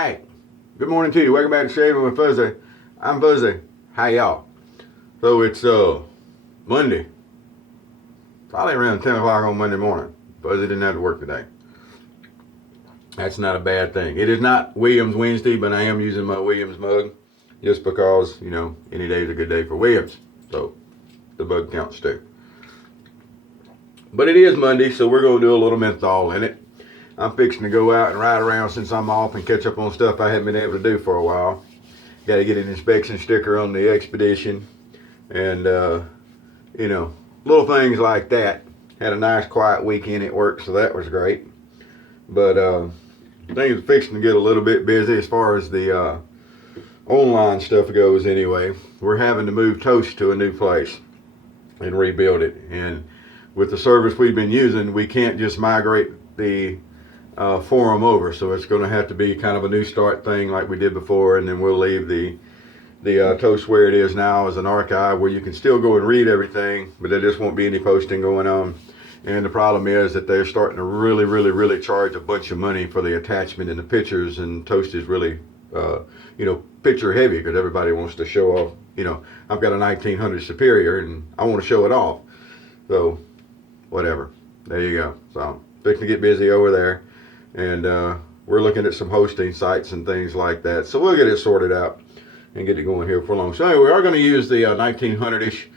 Alright, good morning to you. Welcome back to Shaving with Fuzzy. I'm Fuzzy. Hi y'all. So it's Monday. Probably around 10 o'clock on Monday morning. Fuzzy didn't have to work today. That's not a bad thing. It is not Williams Wednesday, but I am using my Williams mug just because, you know, any day is a good day for Williams. So the mug counts too. But it is Monday, so we're going to do a little menthol in it. I'm fixing to go out and ride around since I'm off and catch up on stuff I haven't been able to do for a while. Got to get an inspection sticker on the Expedition and, you know, little things like that. Had a nice quiet weekend at work, so that was great. But things are fixing to get a little bit busy as far as the online stuff goes anyway. We're having to move Toast to a new place and rebuild it. And with the service we've been using, we can't just migrate the forum over, so it's going to have to be kind of a new start thing like we did before, and then we'll leave the Toast where it is now as an archive where you can still go and read everything, but there just won't be any posting going on. And the problem is that they're starting to really charge a bunch of money for the attachment and the pictures, and Toast is really you know, picture heavy because everybody wants to show off. You know, I've got a 1900 Superior and I want to show it off, so whatever, there you go. So I'm fixing to get busy over there. And we're looking at some hosting sites and things like that. So we'll get it sorted out and get it going here for long. So anyway, we are going to use the 1900-ish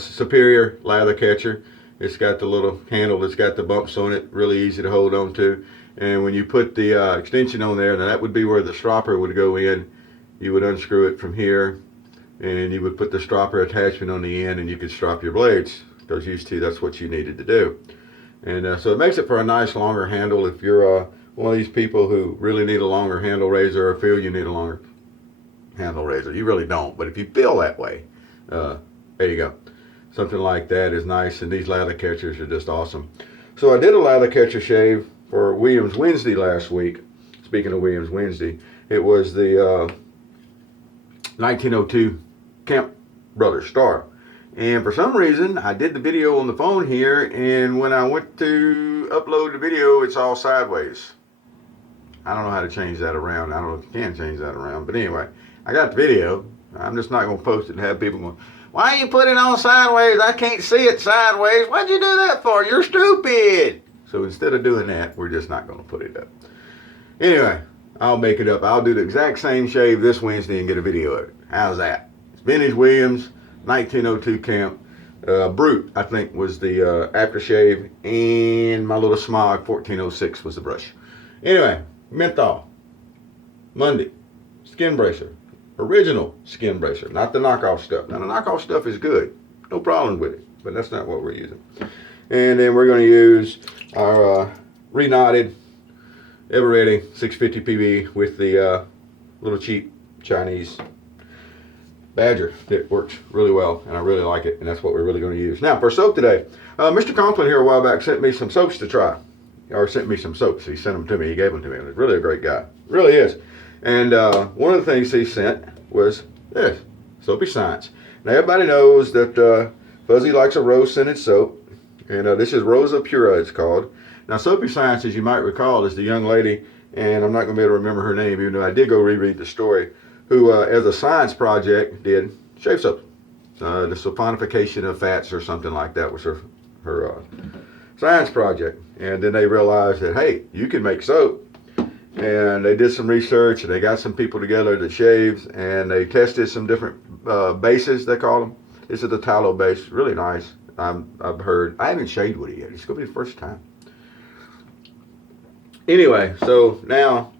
Superior lather catcher. It's got the little handle that's got the bumps on it. Really easy to hold on to. And when you put the extension on there, now that would be where the stropper would go in. You would unscrew it from here. And you would put the stropper attachment on the end and you could strop your blades. Because used to, that's what you needed to do. And so it makes it for a nice longer handle if you're one of these people who really need a longer handle razor or feel you need a longer handle razor. You really don't, but if you feel that way, there you go. Something like that is nice, and these lather catchers are just awesome. So I did a lather catcher shave for Williams Wednesday last week. Speaking of Williams Wednesday, it was the 1902 Camp Brothers Star. And for some reason, I did the video on the phone here, and when I went to upload the video, it's all sideways. I don't know how to change that around. I don't know if you can change that around. But anyway, I got the video. I'm just not going to post it and have people going, why you put it on sideways? I can't see it sideways. Why'd you do that for? You're stupid. So instead of doing that, we're just not going to put it up. Anyway, I'll make it up. I'll do the exact same shave this Wednesday and get a video of it. How's that? It's Vintage Williams. 1902 Camp. Brute, I think, was the aftershave, and my little Smog 1406 was the brush. Anyway, menthol. Monday. Skin bracer. Original skin bracer, not the knockoff stuff. Now, the knockoff stuff is good. No problem with it, but that's not what we're using. And then we're going to use our re-knotted, ever-ready 650 PB with the little cheap Chinese Badger. It works really well, and I really like it, and that's what we're really going to use. Now, for soap today, Mr. Conklin here a while back sent me some soaps to try, or sent me some soaps. He sent them to me. He gave them to me. He's really a great guy. Really is. And one of the things he sent was this, Soapy Science. Now, everybody knows that Fuzzy likes a rose-scented soap, and this is Rosa Pura, it's called. Now, Soapy Science, as you might recall, is the young lady, and I'm not going to be able to remember her name, even though I did go reread the story, who, as a science project, did shave soap. The saponification of fats or something like that was her science project. And then they realized that, hey, you can make soap. And they did some research, and they got some people together that shaves, and they tested some different bases, they call them. This is the tallow base, really nice. I've heard. I haven't shaved with it yet. It's going to be the first time. Anyway, so now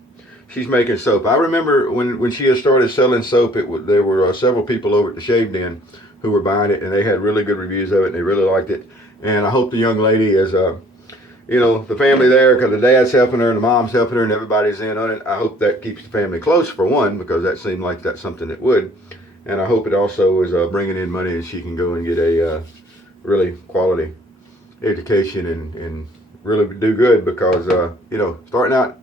she's making soap. I remember when she had started selling soap, there were several people over at the Shave Den who were buying it, and they had really good reviews of it, and they really liked it. And I hope the young lady is, you know, the family there, because the dad's helping her and the mom's helping her and everybody's in on it. I hope that keeps the family close, for one, because that seemed like that's something that would. And I hope it also is bringing in money and she can go and get a really quality education and really do good, because, you know, starting out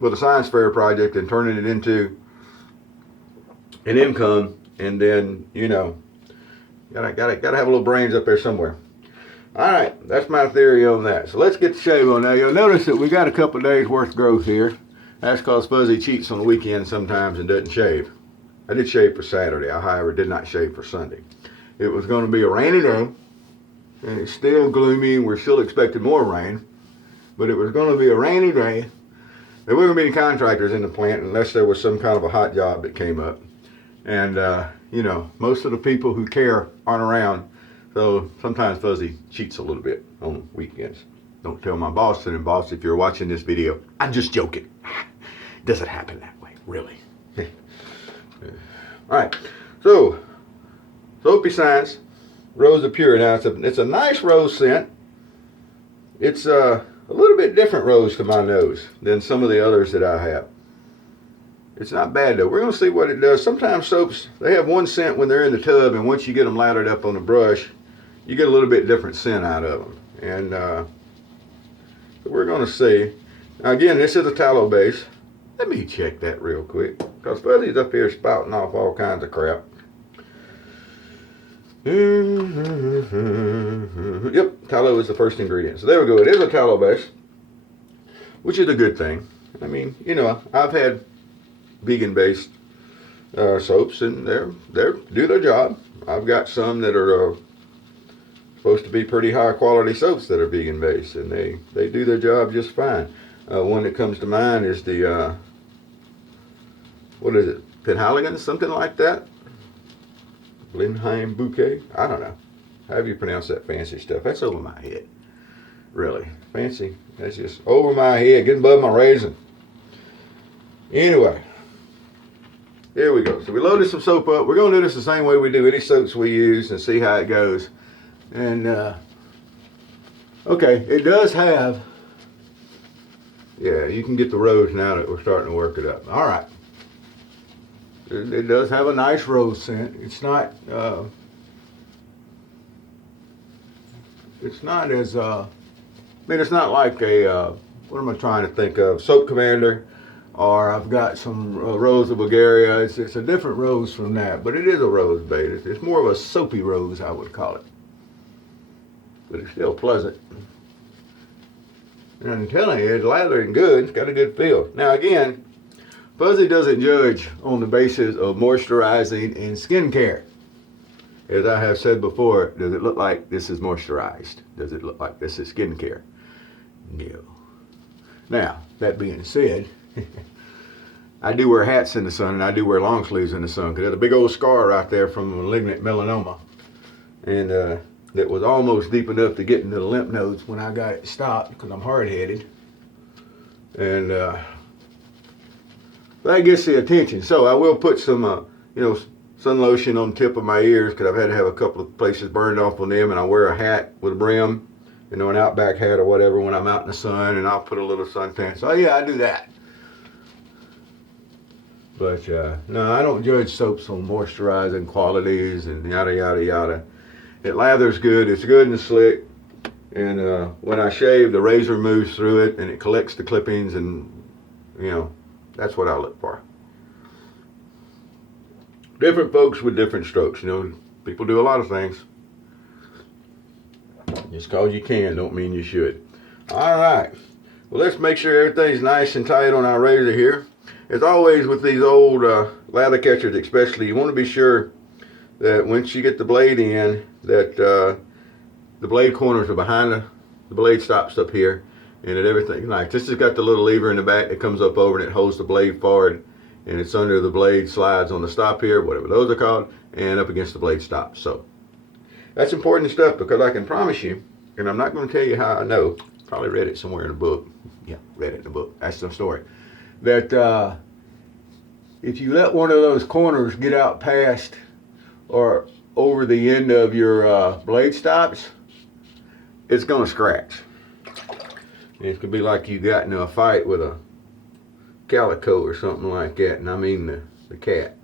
with a science fair project and turning it into an income, and then, you know, gotta have a little brains up there somewhere. All right, that's my theory on that. So let's get the shave on now. You'll notice that we got a couple of days worth of growth here. That's because Fuzzy cheats on the weekend sometimes and doesn't shave. I did shave for Saturday. I, however, did not shave for Sunday. It was going to be a rainy day, and it's still gloomy, and we're still expecting more rain. But it was going to be a rainy day. There weren't going to be any contractors in the plant unless there was some kind of a hot job that came up. And, you know, most of the people who care aren't around. So sometimes Fuzzy cheats a little bit on weekends. Don't tell my boss. And boss, if you're watching this video, I'm just joking. Doesn't happen that way, really. All right. So, Soapy Science, Rosa Pura. Now, it's a nice rose scent. It's a little bit different rose to my nose than some of the others that I have. It's not bad though. We're going to see what it does. Sometimes soaps, they have one scent when they're in the tub, and once you get them lathered up on the brush, you get a little bit different scent out of them. And we're going to see. Now again, this is a tallow base. Let me check that real quick, because Fuzzy's up here spouting off all kinds of crap. Yep, tallow is the first ingredient. So there we go. It is a tallow base, which is a good thing. I mean, you know, I've had vegan-based soaps, and they do their job. I've got some that are supposed to be pretty high-quality soaps that are vegan-based, and they do their job just fine. One that comes to mind is the what is it? Penhaligon, something like that. Blenheim bouquet. I don't know. However you pronounce that fancy stuff. That's over my head. Really fancy. That's just over my head, getting above my raisin. Anyway. Here we go. So we loaded some soap up. We're going to do this the same way we do any soaps we use and see how it goes. And, okay, it does have, yeah, you can get the rose now that we're starting to work it up. All right. It does have a nice rose scent. It's not as, I mean, it's not like a, what am I trying to think of? Soap Commander. Or I've got some Rose of Bulgaria. It's a different rose from that, but it is a rose bait. It's more of a soapy rose, I would call it. But it's still pleasant. And I'm telling you, it's lathering good. It's got a good feel. Now again, Fuzzy doesn't judge on the basis of moisturizing and skincare. As I have said before, does it look like this is moisturized? Does it look like this is skincare? No. Now, that being said, I do wear hats in the sun, and I do wear long sleeves in the sun, because there's a big old scar right there from a malignant melanoma, and that was almost deep enough to get into the lymph nodes when I got it stopped, because I'm hard-headed, and that gets the attention. So I will put some, you know, sun lotion on the tip of my ears, because I've had to have a couple of places burned off on them, and I wear a hat with a brim, you know, an Outback hat or whatever when I'm out in the sun, and I'll put a little suntan. So yeah, I do that. But no, I don't judge soaps on moisturizing qualities and yada yada yada. It lathers good. It's good and slick. And when I shave, the razor moves through it and it collects the clippings, and you know, that's what I look for. Different folks with different strokes. You know, people do a lot of things. Just cause you can don't mean you should. All right. Well, let's make sure everything's nice and tight on our razor here. As always with these old lather catchers especially, you want to be sure that once you get the blade in, that the blade corners are behind the blade stops up here, and that everything, like this has got the little lever in the back that comes up over and it holds the blade forward, and it's under the blade slides on the stop here, whatever those are called, and up against the blade stop. So that's important stuff, because I can promise you, and I'm not going to tell you how I know, probably read it somewhere in a book. Yeah, read it in a book. That's the story. That if you let one of those corners get out past or over the end of your blade stops, it's going to scratch. And it could be like you got into a fight with a calico or something like that, and I mean the cat.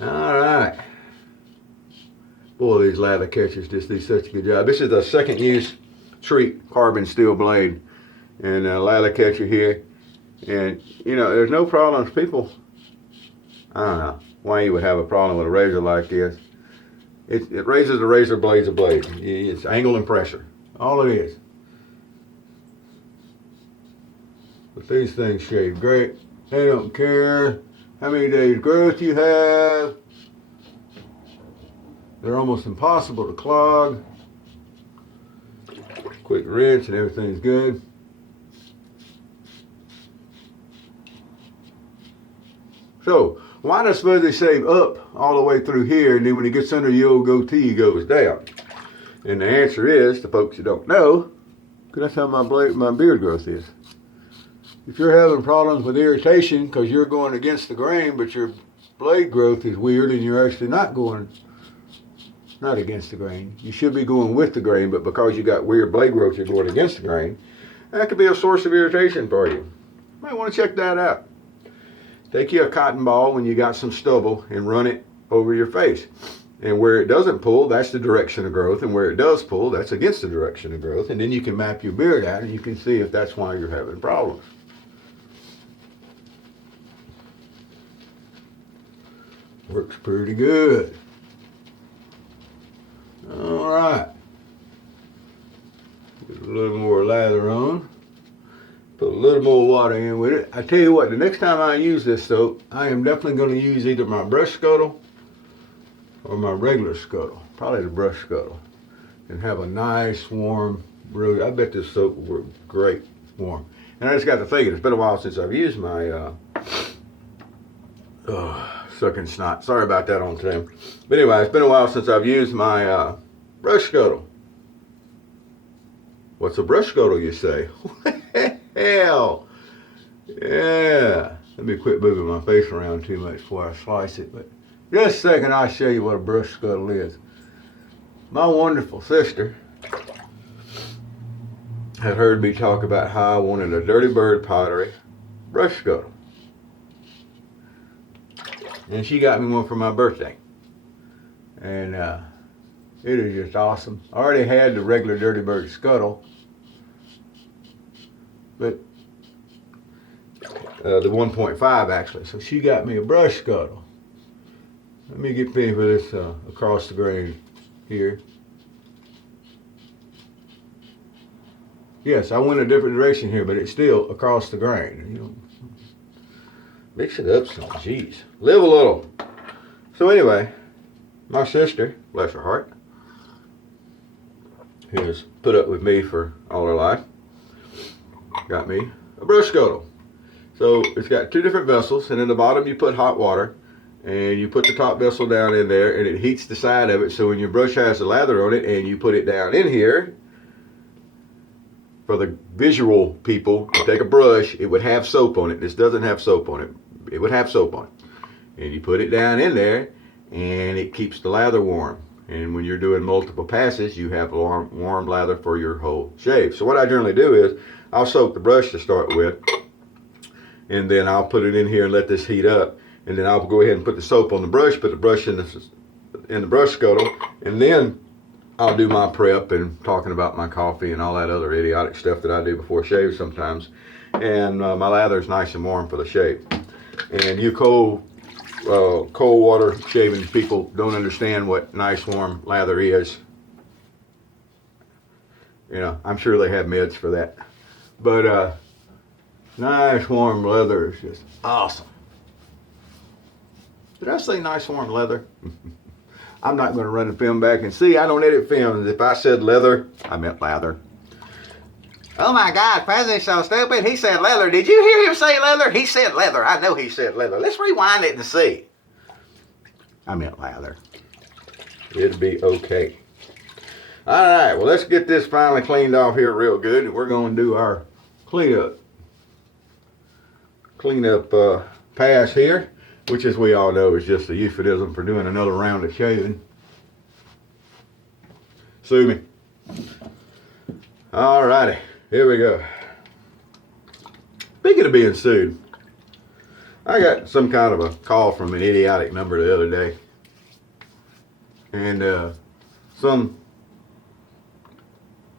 All right. Boy, these lather catchers just do such a good job. This is a second use Treet carbon steel blade, and a lather catcher here. And, you know, there's no problems. People, I don't know why you would have a problem with a razor like this. It raises the razor blades a blade. It's angle and pressure. All it is. But These things shave great. They don't care how many days growth you have. They're almost impossible to clog. Quick rinse and everything's good. So, why does Fuzzy shave up all the way through here, and then when he gets under the old goatee, he goes down? And the answer is, to folks who don't know, because that's how my beard growth is. If you're having problems with irritation because you're going against the grain, but your blade growth is weird and you're actually not against the grain. You should be going with the grain, but because you got weird blade growth, you're going against the grain. That could be a source of irritation for you. You might want to check that out. Take you a cotton ball when you got some stubble and run it over your face. And where it doesn't pull, that's the direction of growth. And where it does pull, that's against the direction of growth. And then you can map your beard out and you can see if that's why you're having problems. Works pretty good. All right. Get a little more lather on. Put a little more water in with it. I tell you what, the next time I use this soap, I am definitely going to use either my brush scuttle or my regular scuttle. Probably the brush scuttle. And have a nice warm brew. I bet this soap will work great warm. And I just got to thinking, it's been a while since I've used my sucking snot. Sorry about that on time. But anyway, it's been a while since I've used my brush scuttle. What's a brush scuttle, you say? Hell, yeah. Let me quit moving my face around too much before I slice it. But just a second, I'll show you what a brush scuttle is. My wonderful sister had heard me talk about how I wanted a Dirty Bird Pottery brush scuttle. And she got me one for my birthday. And it is just awesome. I already had the regular Dirty Bird scuttle. But the 1.5 actually. So she got me a brush scuttle. Let me get ready for this across the grain here. Yes, I went a different direction here, but it's still across the grain. You know, mix it up some. Jeez. Live a little. So anyway, my sister, bless her heart, who has put up with me for all her life, got me a brush scuttle. So it's got two different vessels, and in the bottom you put hot water, and you put the top vessel down in there, and it heats the side of it. So when your brush has the lather on it, and you put it down in here, for the visual people, you take a brush, it would have soap on it. This doesn't have soap on it. It would have soap on it. And you put it down in there, and it keeps the lather warm. And when you're doing multiple passes, you have warm lather for your whole shave. So what I generally do is, I'll soak the brush to start with, and then I'll put it in here and let this heat up. And then I'll go ahead and put the soap on the brush, put the brush in the brush scuttle, and then I'll do my prep and talking about my coffee and all that other idiotic stuff that I do before shave sometimes. And my lather is nice and warm for the shave. And you cold water shaving people don't understand what nice warm lather is. You know, I'm sure they have meds for that. But nice warm leather is just awesome. Did I say nice warm leather? I'm not going to run the film back and see. I don't edit films. If I said leather, I meant lather. Oh my God, Fuzzy's so stupid. He said leather. Did you hear him say leather? He said leather. I know he said leather. Let's rewind it and see. I meant lather. It'll be okay. All right, well, let's get this finally cleaned off here real good. And we're going to do our cleanup pass here, which, as we all know, is just a euphemism for doing another round of shaving. Sue me. All righty, here we go. Speaking of being sued, I got some kind of a call from an idiotic number the other day. And some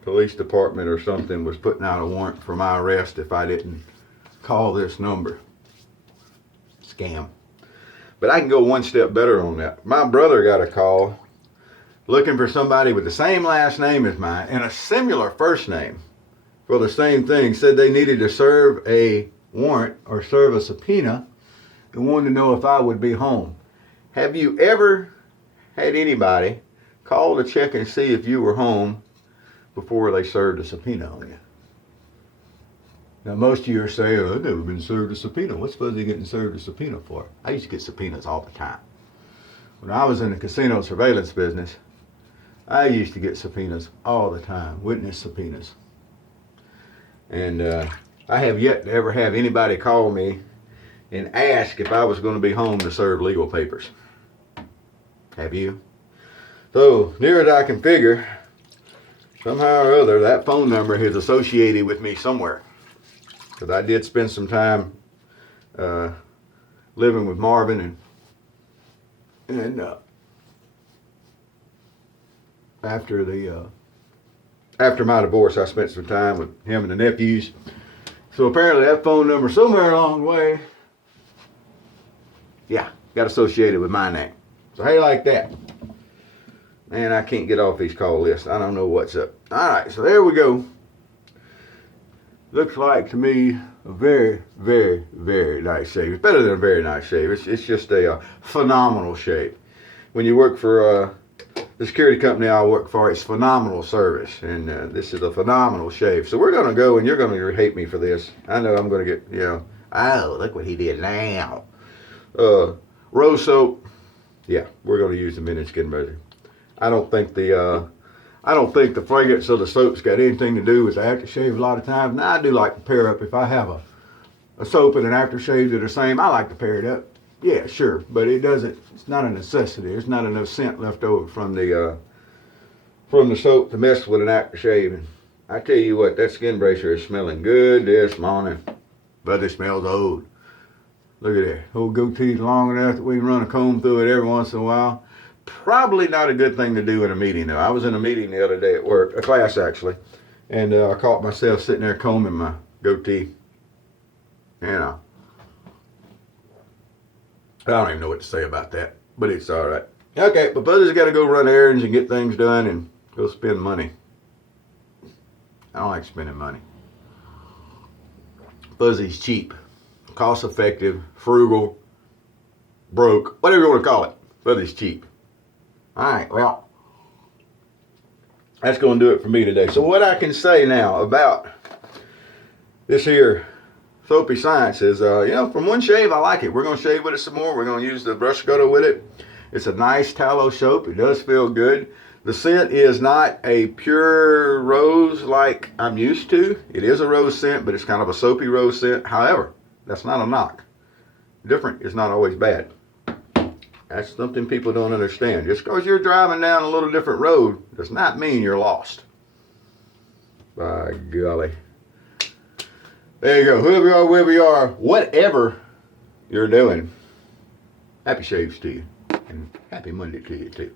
police department or something was putting out a warrant for my arrest if I didn't call this number. Scam. But I can go one step better on that. My brother got a call looking for somebody with the same last name as mine and a similar first name for the same thing. Said they needed to serve a warrant or serve a subpoena and wanted to know if I would be home. Have you ever had anybody call to check and see if you were home before they served a subpoena on you? Now, most of you are saying, oh, I've never been served a subpoena. What's Fuzzy getting served a subpoena for? I used to get subpoenas all the time. When I was in the casino surveillance business, I used to get subpoenas all the time, witness subpoenas. And I have yet to ever have anybody call me and ask if I was going to be home to serve legal papers. Have you? So, near as I can figure, somehow or other, that phone number is associated with me somewhere. Because I did spend some time living with Marvin, and after my divorce, I spent some time with him and the nephews. So apparently that phone number somewhere along the way, yeah, got associated with my name. So hey, like that. Man, I can't get off these call lists. I don't know what's up. All right, so there we go. Looks like to me a very, very, very nice shave. It's better than a very nice shave. It's just a phenomenal shave. When you work for the security company I work for, it's phenomenal service, and this is a phenomenal shave. So we're going to go, and you're going to hate me for this. I know I'm going to get, oh, look what he did now. Rose soap, yeah, we're going to use the Mint Skin Brusher. I don't think the fragrance of the soap's got anything to do with the aftershave a lot of times. Now, I do like to pair up. If I have a soap and an aftershave that are the same, I like to pair it up. Yeah, sure, but it's not a necessity. There's not enough scent left over from the soap to mess with an aftershave. And I tell you what, that skin bracer is smelling good this morning, but it smells old. Look at that. Old goatee's long enough that we can run a comb through it every once in a while. Probably not a good thing to do in a meeting, though. I was in a meeting the other day at work, a class actually, and I caught myself sitting there combing my goatee. I don't even know what to say about that, but it's all right. Okay, but Fuzzy's got to go run errands and get things done and go spend money. I don't like spending money. Fuzzy's cheap, cost effective, frugal, broke, whatever you want to call it. Fuzzy's cheap. All right, well, that's going to do it for me today. So what I can say now about this here Soapy Science is, from one shave, I like it. We're going to shave with it some more. We're going to use the brush cutter with it. It's a nice tallow soap. It does feel good. The scent is not a pure rose like I'm used to. It is a rose scent, but it's kind of a soapy rose scent. However, that's not a knock. Different is not always bad. That's something people don't understand. Just because you're driving down a little different road does not mean you're lost. By golly. There you go. Whoever you are, wherever you are, whatever you're doing, happy shaves to you. And happy Monday to you, too.